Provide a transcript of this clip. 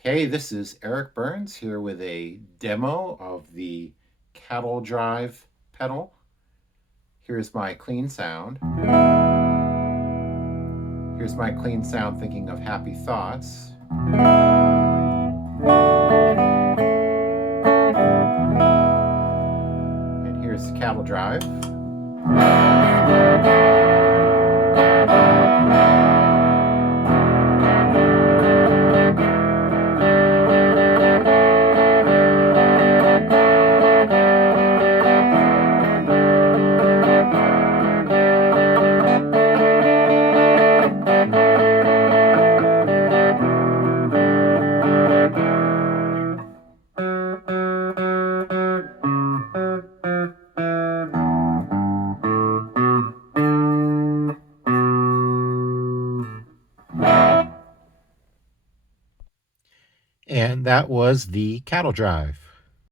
Hey, this is Eric Burns here with a demo of the Cattle Drive pedal. Here's my clean sound. Here's my clean sound thinking of happy thoughts. And here's Cattle Drive. And that was the Cattle Drive.